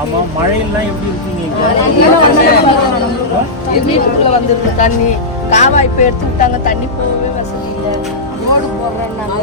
ஆமாம், மழையெல்லாம் எப்படி இருக்கீங்க? வீட்டுக்குள்ள வந்துருக்கு தண்ணி. காவாய் இப்போ எடுத்து விட்டாங்க, தண்ணி போகவே வசதி இல்லை. ரோடு போடுறேன்னாங்க.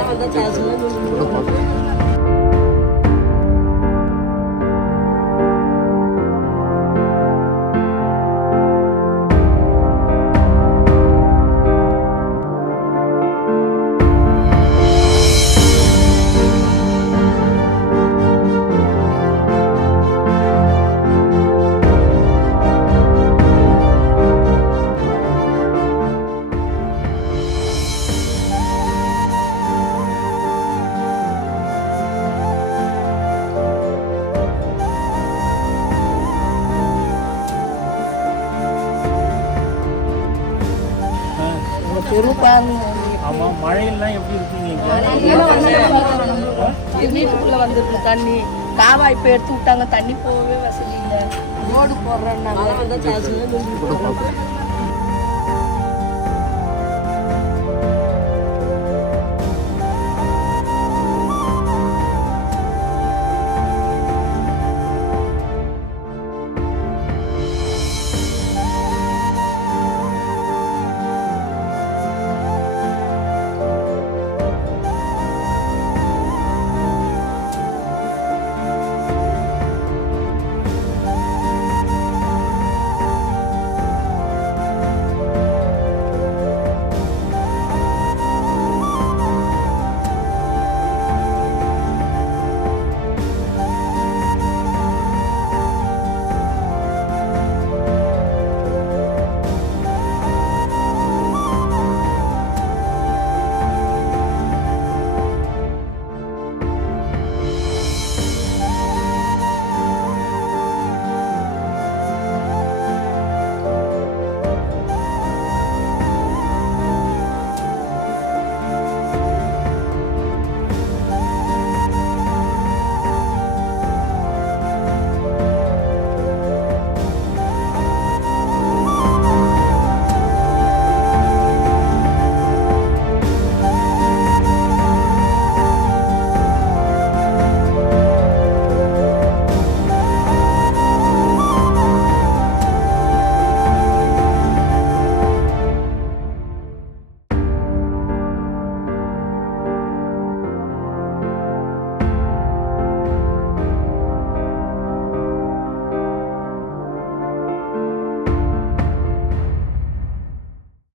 ஆமாம், மழையெல்லாம் எப்படி இருக்கீங்க? வீட்டுக்குள்ள வந்துருக்கு தண்ணி. காவாய் இப்போ எடுத்து விட்டாங்க, தண்ணி போகவே வசதி இல்லை. ரோடு போடுறேன்னாங்க.